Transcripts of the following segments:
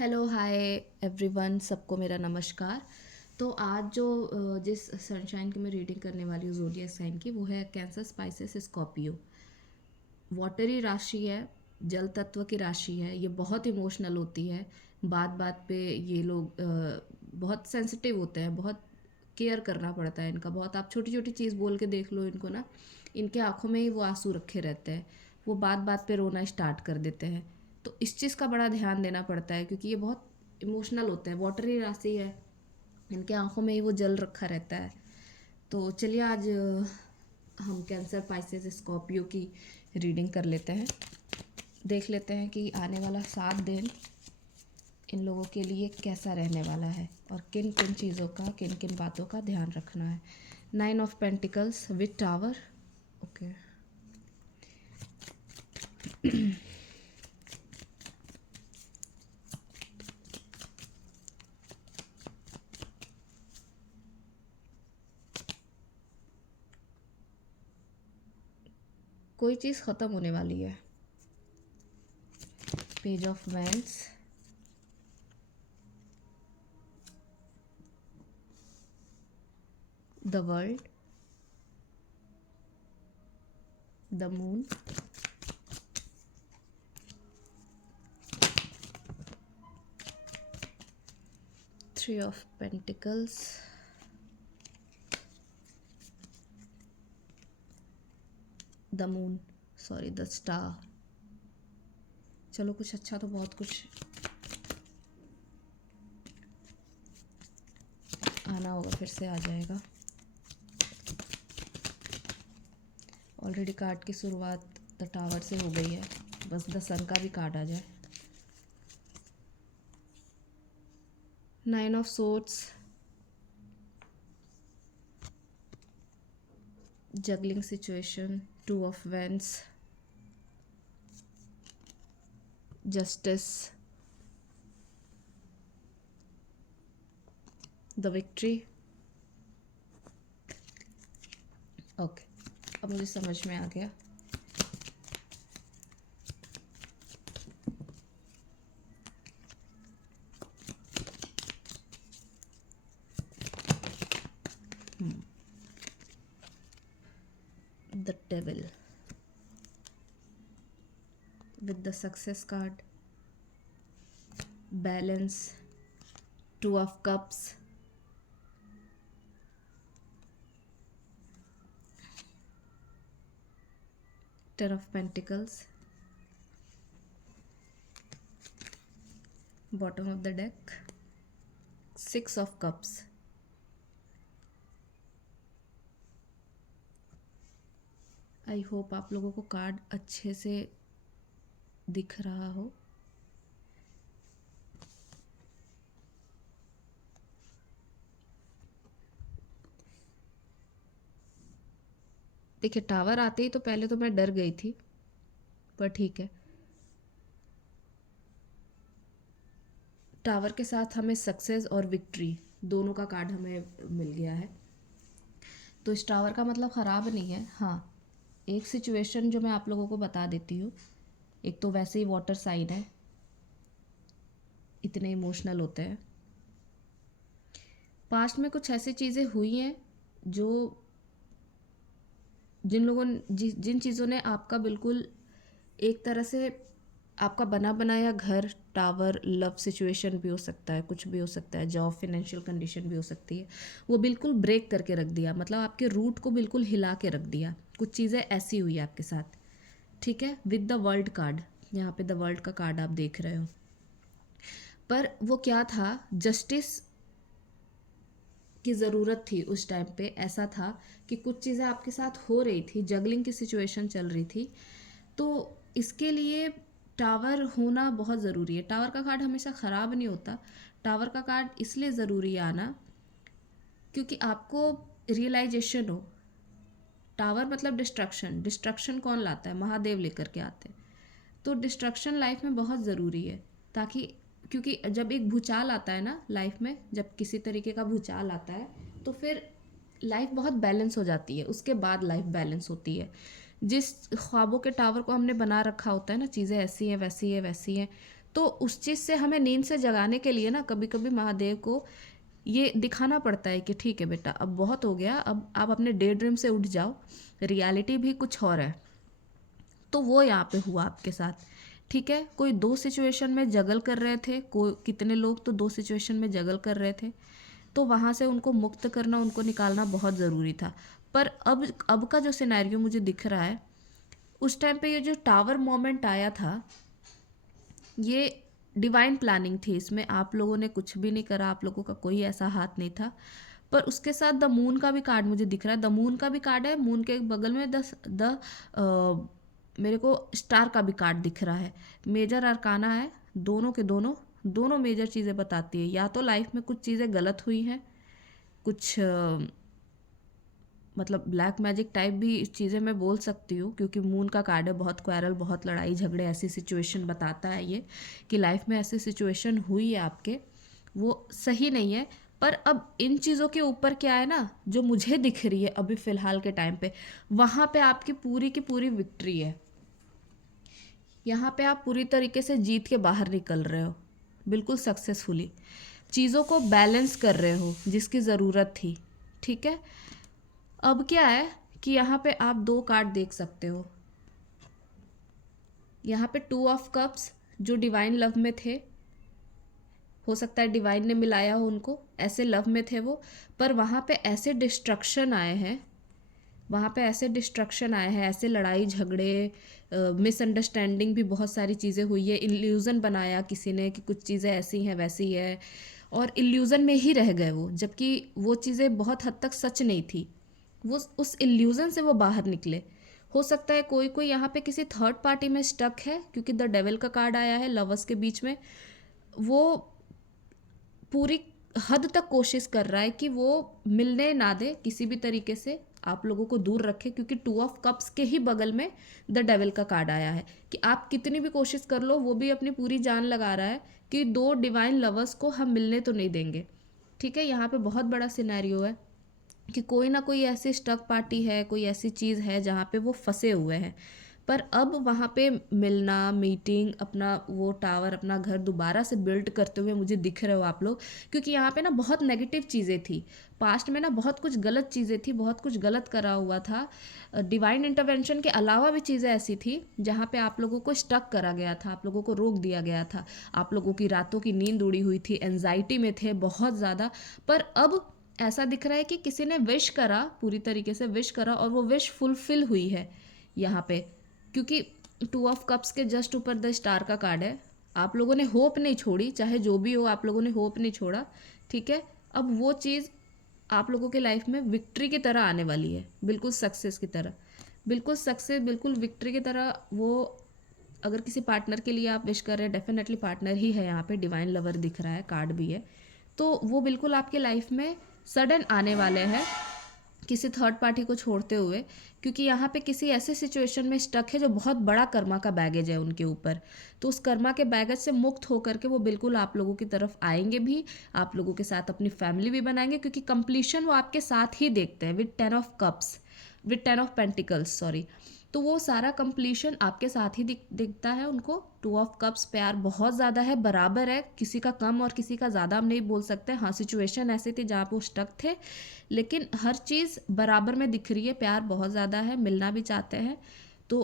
Hello hi everyone, सबको मेरा नमस्कार। तो आज जो जिस सनशाइन की मैं रीडिंग करने वाली हूँ ज़ोडिएक साइन की, वो है कैंसर स्पाइसेस स्कॉर्पियो। वाटरी राशि है, जल तत्व की राशि है। ये बहुत इमोशनल होती है। बात बात पे ये लोग बहुत सेंसिटिव होते हैं, बहुत केयर करना पड़ता है इनका बहुत। आप छोटी छोटी चीज़ बोल के देख लो इनको ना, इनके आंखों में ही वो आंसू रखे रहते हैं। वो बात बात पे रोना स्टार्ट कर देते हैं। तो इस चीज़ का बड़ा ध्यान देना पड़ता है क्योंकि ये बहुत इमोशनल होते हैं। वाटरी राशि है, इनके आंखों में ही वो जल रखा रहता है। तो चलिए आज हम कैंसर पाइसेस स्कॉर्पियो की रीडिंग कर लेते हैं। देख लेते हैं कि आने वाला 7 दिन इन लोगों के लिए कैसा रहने वाला है और किन किन चीज़ों का, किन किन बातों का ध्यान रखना है। 9 of pentacles with tower. Okay, कोई चीज़ ख़त्म होने वाली है। Page of wands, the world, the moon, 3 of pentacles, the moon, sorry the star. चलो कुछ अच्छा तो बहुत कुछ आना होगा, फिर से आ जाएगा। ऑलरेडी कार्ड की शुरुआत द टावर से हो गई है, बस द सन का भी कार्ड आ जाए। 9 of swords, juggling situation, 2 of wands, justice, the victory. Okay, अब मुझे समझ में आ गया। The devil with the success card, balance, 2 of cups, Ten of Pentacles, bottom of the deck, 6 of Cups। I hope आप लोगों को कार्ड अच्छे से दिख रहा हो। देखिए, टावर आते ही तो पहले तो मैं डर गई थी, पर ठीक है। टावर के साथ हमें सक्सेस और विक्ट्री दोनों का कार्ड हमें मिल गया है। तो इस टावर का मतलब ख़राब नहीं है। हाँ, एक सिचुएशन जो मैं आप लोगों को बता देती हूँ। एक तो वैसे ही वाटर साइन है, इतने इमोशनल होते हैं। पास्ट में कुछ ऐसी चीज़ें हुई हैं जो जिन चीज़ों ने आपका बिल्कुल एक तरह से आपका बना बनाया घर, टावर, लव सिचुएशन भी हो सकता है, कुछ भी हो सकता है, जॉब, फाइनेंशियल कंडीशन भी हो सकती है, वो बिल्कुल ब्रेक करके रख दिया। मतलब आपके रूट को बिल्कुल हिला के रख दिया। कुछ चीज़ें ऐसी हुई आपके साथ, ठीक है। विद द वर्ल्ड कार्ड, यहाँ पे द वर्ल्ड का कार्ड आप देख रहे हो। पर वो क्या था, जस्टिस की ज़रूरत थी उस टाइम पे। ऐसा था कि कुछ चीज़ें आपके साथ हो रही थी, जगलिंग की सिचुएशन चल रही थी। तो इसके लिए टावर होना बहुत ज़रूरी है। टावर का कार्ड हमेशा ख़राब नहीं होता। टावर का कार्ड इसलिए ज़रूरी है आना क्योंकि आपको रियलाइजेशन हो। टावर मतलब डिस्ट्रक्शन। डिस्ट्रक्शन कौन लाता है? महादेव लेकर के आते हैं। तो डिस्ट्रक्शन लाइफ में बहुत ज़रूरी है, ताकि क्योंकि जब एक भूचाल आता है ना लाइफ में, जब किसी तरीके का भूचाल आता है तो फिर लाइफ बहुत बैलेंस हो जाती है। उसके बाद लाइफ बैलेंस होती है। जिस ख्वाबों के टावर को हमने बना रखा होता है ना, चीज़ें ऐसी हैं, वैसी है, वैसी हैं, तो उस चीज़ से हमें नींद से जगाने के लिए ना कभी कभी महादेव को ये दिखाना पड़ता है कि ठीक है बेटा, अब बहुत हो गया, अब आप अपने डे ड्रीम से उठ जाओ, रियलिटी भी कुछ और है। तो वो यहाँ पे हुआ आपके साथ। ठीक है, कोई दो सिचुएशन में जगल कर रहे थे, कोई कितने लोग तो दो सिचुएशन में जगल कर रहे थे, तो वहाँ से उनको मुक्त करना, उनको निकालना बहुत ज़रूरी था। पर अब का जो सिनेरियो मुझे दिख रहा है, उस टाइम पे ये जो टावर मोमेंट आया था, ये डिवाइन प्लानिंग थी। इसमें आप लोगों ने कुछ भी नहीं करा, आप लोगों का कोई ऐसा हाथ नहीं था। पर उसके साथ द मून का भी कार्ड मुझे दिख रहा है, द मून का भी कार्ड है, मून के बगल में मेरे को स्टार का भी कार्ड दिख रहा है। मेजर अरकाना है, दोनों के दोनों दोनों मेजर चीज़ें बताती है। या तो लाइफ में कुछ चीज़ें गलत हुई हैं, कुछ मतलब ब्लैक मैजिक टाइप भी चीज़ें मैं बोल सकती हूँ, क्योंकि मून का कार्ड है, बहुत क्वारल, बहुत लड़ाई झगड़े, ऐसी सिचुएशन बताता है ये कि लाइफ में ऐसी सिचुएशन हुई है आपके, वो सही नहीं है। पर अब इन चीज़ों के ऊपर क्या है ना, जो मुझे दिख रही है अभी फ़िलहाल के टाइम पे, वहाँ पे आपकी पूरी की पूरी विक्ट्री है। यहाँ पे आप पूरी तरीके से जीत के बाहर निकल रहे हो, बिल्कुल सक्सेसफुली चीज़ों को बैलेंस कर रहे हो जिसकी ज़रूरत थी। ठीक है, अब क्या है कि यहाँ पे आप दो कार्ड देख सकते हो। यहाँ पे 2 ऑफ कप्स, जो डिवाइन लव में थे, हो सकता है डिवाइन ने मिलाया हो उनको, ऐसे लव में थे वो, पर वहाँ पे ऐसे डिस्ट्रक्शन आए हैं, वहाँ पे ऐसे डिस्ट्रक्शन आए हैं, ऐसे लड़ाई झगड़े, मिसअंडरस्टैंडिंग भी बहुत सारी चीज़ें हुई है, इल्यूज़न बनाया किसी ने कि कुछ चीज़ें ऐसी हैं वैसी है, और इल्यूज़न में ही रह गए वो, जबकि वो चीज़ें बहुत हद तक सच नहीं थी। वो उस इल्यूज़न से वो बाहर निकले। हो सकता है कोई कोई यहाँ पे किसी थर्ड पार्टी में स्टक है, क्योंकि द डेविल का कार्ड आया है लवर्स के बीच में। वो पूरी हद तक कोशिश कर रहा है कि वो मिलने ना दे किसी भी तरीके से, आप लोगों को दूर रखे, क्योंकि 2 ऑफ कप्स के ही बगल में द डेविल का कार्ड आया है कि आप कितनी भी कोशिश कर लो, वो भी अपनी पूरी जान लगा रहा है कि दो डिवाइन लवर्स को हम मिलने तो नहीं देंगे। ठीक है, यहाँ पे बहुत बड़ा सिनेरियो है कि कोई ना कोई ऐसी स्टक पार्टी है, कोई ऐसी चीज़ है जहाँ पे वो फंसे हुए हैं। पर अब वहाँ पे मिलना, मीटिंग, अपना वो टावर, अपना घर दोबारा से बिल्ड करते हुए मुझे दिख रहे हो आप लोग, क्योंकि यहाँ पे ना बहुत नेगेटिव चीज़ें थी, पास्ट में ना बहुत कुछ गलत चीज़ें थी, बहुत कुछ गलत करा हुआ था। डिवाइन इंटरवेंशन के अलावा भी चीज़ें ऐसी थी जहाँ पे आप लोगों को स्टक करा गया था, आप लोगों को रोक दिया गया था, आप लोगों की रातों की नींद उड़ी हुई थी, एनजाइटी में थे बहुत ज़्यादा। पर अब ऐसा दिख रहा है कि किसी ने विश करा, पूरी तरीके से विश करा, और वो विश फुलफिल हुई है यहाँ पे, क्योंकि 2 ऑफ कप्स के जस्ट ऊपर द स्टार का कार्ड है। आप लोगों ने होप नहीं छोड़ी, चाहे जो भी हो, आप लोगों ने होप नहीं छोड़ा। ठीक है, अब वो चीज़ आप लोगों के लाइफ में विक्ट्री की तरह आने वाली है, बिल्कुल सक्सेस की तरह, बिल्कुल सक्सेस, बिल्कुल विक्ट्री की तरह। वो अगर किसी पार्टनर के लिए आप विश कर रहे हैं, डेफिनेटली पार्टनर ही है, यहाँ पे डिवाइन लवर दिख रहा है, कार्ड भी है, तो वो बिल्कुल आपके लाइफ में सडन आने वाले हैं किसी थर्ड पार्टी को छोड़ते हुए, क्योंकि यहाँ पे किसी ऐसे सिचुएशन में स्टक है जो बहुत बड़ा कर्मा का बैगेज है उनके ऊपर। तो उस कर्मा के बैगेज से मुक्त होकर के वो बिल्कुल आप लोगों की तरफ आएंगे भी, आप लोगों के साथ अपनी फैमिली भी बनाएंगे, क्योंकि कंप्लीशन वो आपके साथ ही देखते हैं with 10 of cups, with 10 of pentacles, sorry. तो वो सारा कंप्लीशन आपके साथ ही दिखता है उनको। 2 ऑफ कप्स, प्यार बहुत ज़्यादा है, बराबर है, किसी का कम और किसी का ज़्यादा हम नहीं बोल सकते। हाँ, सिचुएशन ऐसी थी जहाँ पे वो स्टक थे, लेकिन हर चीज़ बराबर में दिख रही है, प्यार बहुत ज़्यादा है, मिलना भी चाहते हैं, तो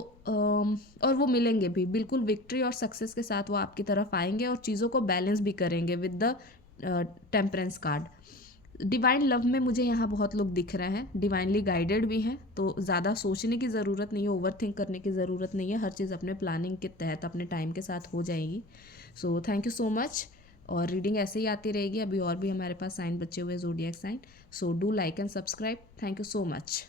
और वो मिलेंगे भी, बिल्कुल विक्ट्री और सक्सेस के साथ वो आपकी तरफ आएंगे और चीज़ों को बैलेंस भी करेंगे with the temperance card. Divine love में मुझे यहाँ बहुत लोग दिख रहे हैं, डिवाइनली गाइडेड भी हैं, तो ज़्यादा सोचने की ज़रूरत नहीं है, ओवर थिंक करने की ज़रूरत नहीं है, हर चीज़ अपने प्लानिंग के तहत अपने टाइम के साथ हो जाएगी। So thank you so much, और रीडिंग ऐसे ही आती रहेगी, अभी और भी हमारे पास साइन बचे हुए, zodiac sign. So do like and subscribe, thank you so much.